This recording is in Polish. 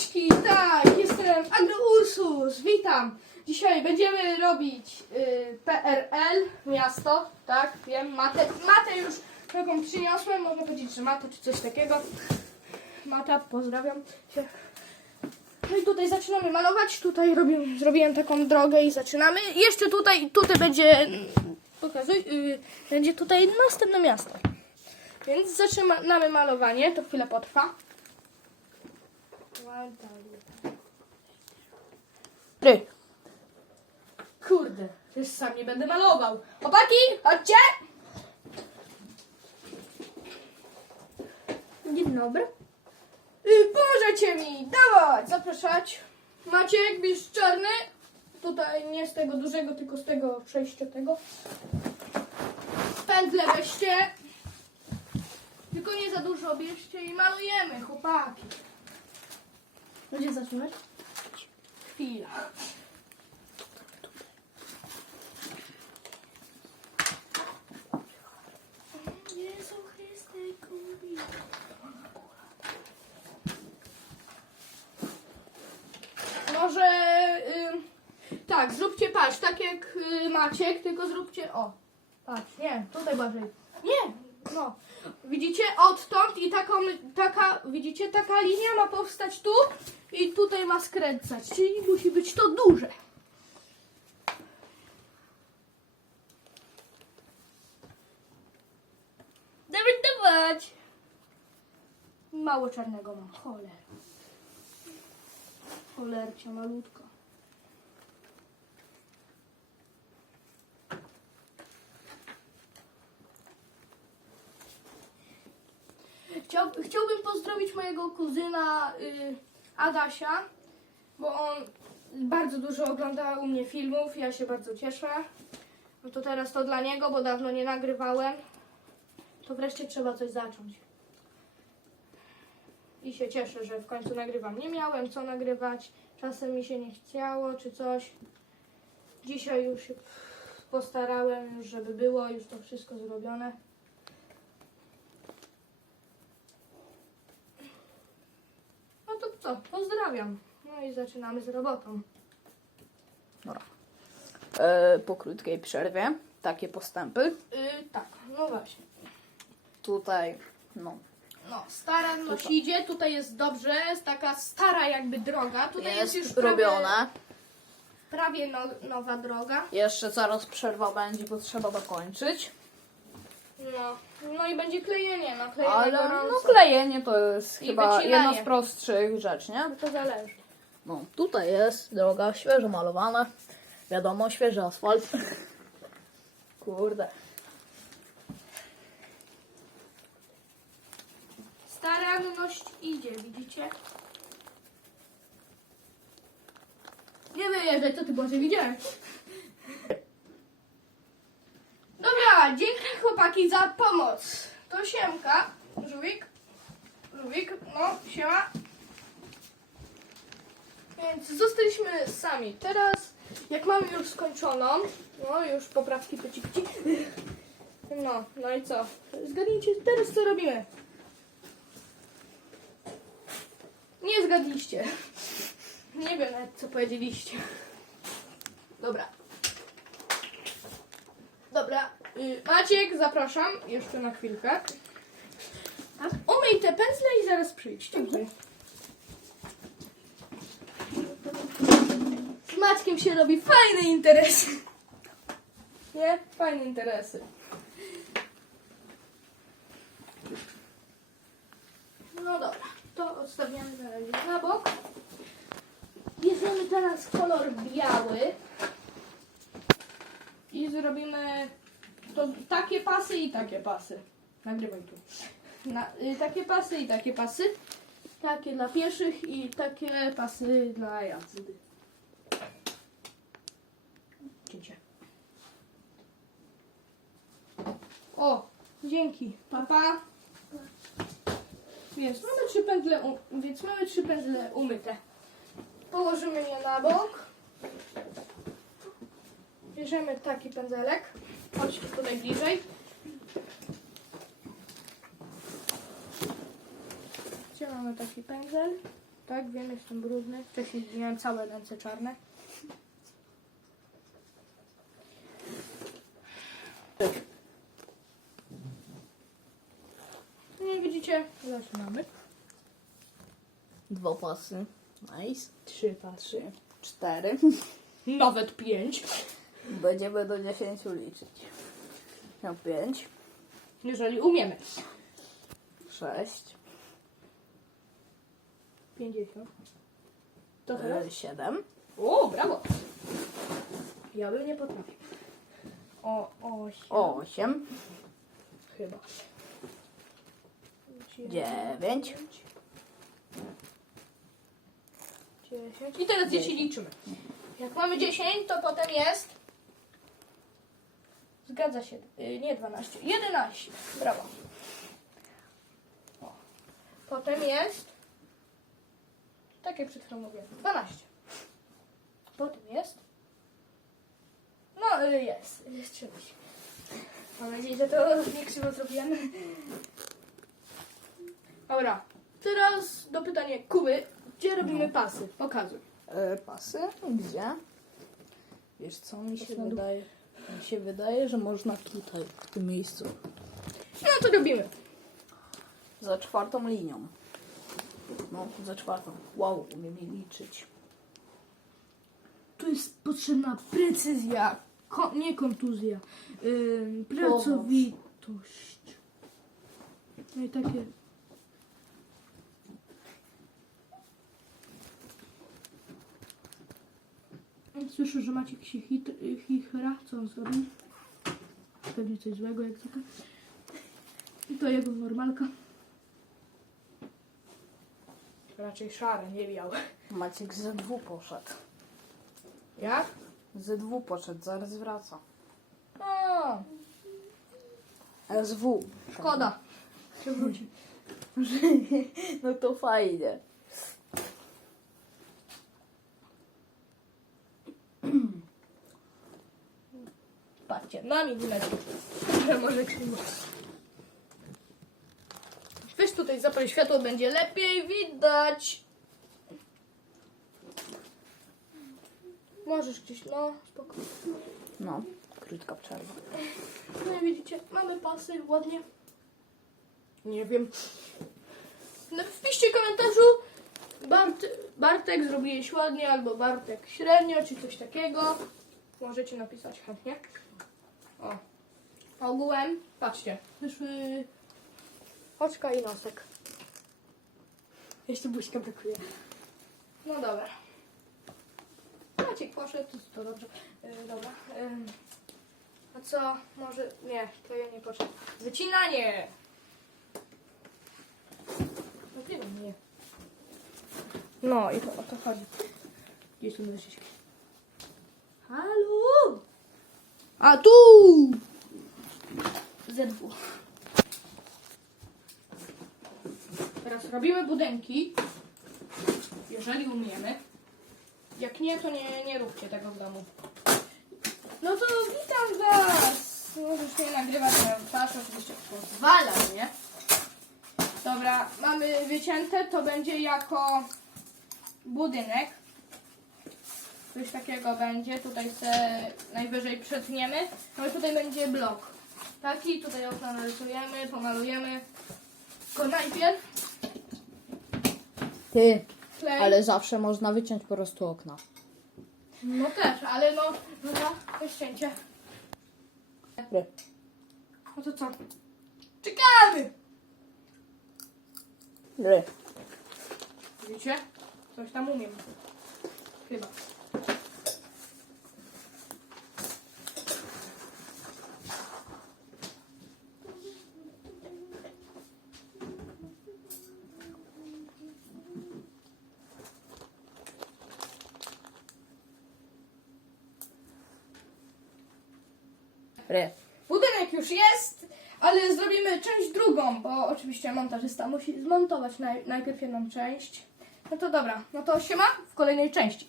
Tak, jestem AgroUrsus, witam. Dzisiaj będziemy robić y, PRL, miasto, tak, wiem, matę, matę już taką przyniosłem, można powiedzieć, że matę czy coś takiego. Mata, pozdrawiam. No i tutaj zaczynamy malować, tutaj robię, zrobiłem taką drogę i zaczynamy. Jeszcze tutaj, tutaj będzie, pokazuj, y, będzie tutaj następne miasto. Więc zaczynamy malowanie, to chwilę potrwa. Ry. Kurde, już sam nie będę malował. Chłopaki, chodźcie! Dzień dobry. Y, pomożecie mi, dawać, zapraszać. Maciek, bierz czarny. Tutaj nie z tego dużego, tylko z tego sześciotego. Pędzle weźcie. Tylko nie za dużo bierzcie i malujemy, chłopaki. Gdzie zaczynać? Chwila. Jezu Chryste, kubi. Może y, tak, zróbcie patrz, tak jak y, Maciek, tylko zróbcie o. Patrz, nie, tutaj bardziej. Nie, no. Widzicie odtąd i taką, taka, widzicie, taka linia ma powstać tu i tutaj ma skręcać, czyli musi być to duże. Dawaj, dawać. Mało czarnego mam, cholera. Cholercia malutko. Chciał, chciałbym pozdrowić mojego kuzyna y, Adasia, bo on bardzo dużo ogląda u mnie filmów, ja się bardzo cieszę. No to teraz to dla niego, bo dawno nie nagrywałem. To wreszcie trzeba coś zacząć. I się cieszę, że w końcu nagrywam. Nie miałem co nagrywać, czasem mi się nie chciało czy coś. Dzisiaj już postarałem, żeby było już to wszystko zrobione. No to co, pozdrawiam. No i zaczynamy z robotą. Dobra. E, po krótkiej przerwie takie postępy. Yy, tak, no właśnie. Tutaj, no, No, stara noś idzie, tutaj jest dobrze, jest taka stara jakby droga. Tutaj jest, jest już prawie, robione. prawie no, nowa droga. Jeszcze zaraz przerwa będzie, bo trzeba dokończyć. No, no i będzie klejenie, no klejenie Ale gorąco. no klejenie to jest I chyba wycinanie. jedna z prostszych rzeczy, nie? To zależy. No, tutaj jest droga świeżo malowana. Wiadomo, świeży asfalt. Kurde. Staranność idzie, widzicie? Nie wyjeżdżaj, co ty Boże widziałeś? Dobra, dzięki chłopaki za pomoc. To Siemka, Żółwik, Żółwik, no, siema. Więc zostaliśmy sami. Teraz, jak mamy już skończoną, no już poprawki pyci, pyci. No, no i co? Zgadnijcie teraz co robimy. Nie zgadliście. Nie wiem nawet co powiedzieliście. Dobra. Dobra. Y, Maciek, zapraszam jeszcze na chwilkę. Tak? Umyj te pędzle i zaraz przyjdź. Dziękuję. Z Maćkiem się robi fajne interesy. Nie? Fajne interesy. No dobra, to odstawiamy na razie na bok. Bierzemy teraz kolor biały i zrobimy to takie pasy i takie pasy. Nagrywaj tu. Na, y, takie pasy i takie pasy. Takie dla pieszych i takie pasy dla jazdy. Cięcie. O, dzięki. Papa. Pa. Więc mamy trzy pędzle, więc mamy trzy pędzle umyte. Położymy je na bok. Bierzemy taki pędzelek. Chodź tutaj bliżej. Gdzie mamy taki pędzel? Tak, wiem, jestem brudny. Wcześniej miałem całe ręce czarne. No jak widzicie, zaczynamy. Dwa pasy. Nice. Trzy pasy. Trzy. Cztery. Nawet pięć. Będziemy do dziesięciu liczyć. No pięć. Jeżeli umiemy. Sześć. Pięćdziesiąt. To teraz? e, Siedem. O, brawo. Ja bym nie potrafił. O, osiem. Osiem. Chyba. Dziewięć. Dziesięć. I teraz dzieci liczymy. Jak mamy 10, to potem jest. Zgadza się. y, Nie 12. 11. Brawo. O. Potem jest. Tak jak przed chwilą mówiłem. 12. Potem jest. No, y, jest. Jest 13. Mam nadzieję, że to nie krzywo zrobiłem. Dobra. Teraz do pytania Kuby. Gdzie robimy pasy? Pokazuj. E, pasy? Gdzie? Wiesz co mi się wydaje? Mi się wydaje, że można tutaj, w tym miejscu. No to robimy. Za czwartą linią. No, za czwartą. Wow, umiem liczyć. Tu jest potrzebna precyzja, ko- nie kontuzja. Ym, pracowitość. No i takie. Słyszę, że Maciek się hit, chichra. Co on zrobił? Pewnie coś złego, jak zwykle. I to jego normalka. Raczej szare, nie białe. Maciek ze dwu poszedł. Jak? Ze dwu poszedł, zaraz wraca. O, SW. szkoda. Się wróci. No to fajnie. Patrzcie, na milimetr. Że może krzywo. Weź tutaj zapal światło, będzie lepiej widać. Możesz gdzieś, no spokojnie. No, krótka przerwa. No i widzicie, mamy pasy ładnie. Nie wiem. No, wpiszcie w komentarzu Bart, Bartek zrobiłeś ładnie albo Bartek średnio, czy coś takiego. Możecie napisać chętnie. O. Ogółem, patrzcie, wyszły oczka i nosek. Jeszcze buźka brakuje. No dobra. Maciek poszedł, to dobrze. Yy, dobra. Ym. A co? Może. Nie, klejenie potrzebne. Wycinanie! Nagrywam, nie. No i to o to chodzi. Gdzie są naciski? Halo! A tu! ZW. Teraz robimy budynki. Jeżeli umiemy. Jak nie, to nie, nie róbcie tego w domu. No to witam was! Możesz nie nagrywać na twarz, oczywiście pozwala, nie? Dobra, mamy wycięte, to będzie jako budynek. Coś takiego będzie, tutaj se najwyżej przetniemy. No i tutaj będzie blok. Taki, tutaj okno narysujemy, pomalujemy. Tylko najpierw Ty, klej. ale zawsze można wyciąć po prostu okna. No też, ale no, dobra, weź cięcie. Ry. No to co? Czekamy! Ry. Wiecie? Coś tam umiem. Chyba. Ry. Budynek już jest, ale zrobimy część drugą, bo oczywiście montażysta musi zmontować naj, najpierw jedną część. No to dobra, no to siema w kolejnej części.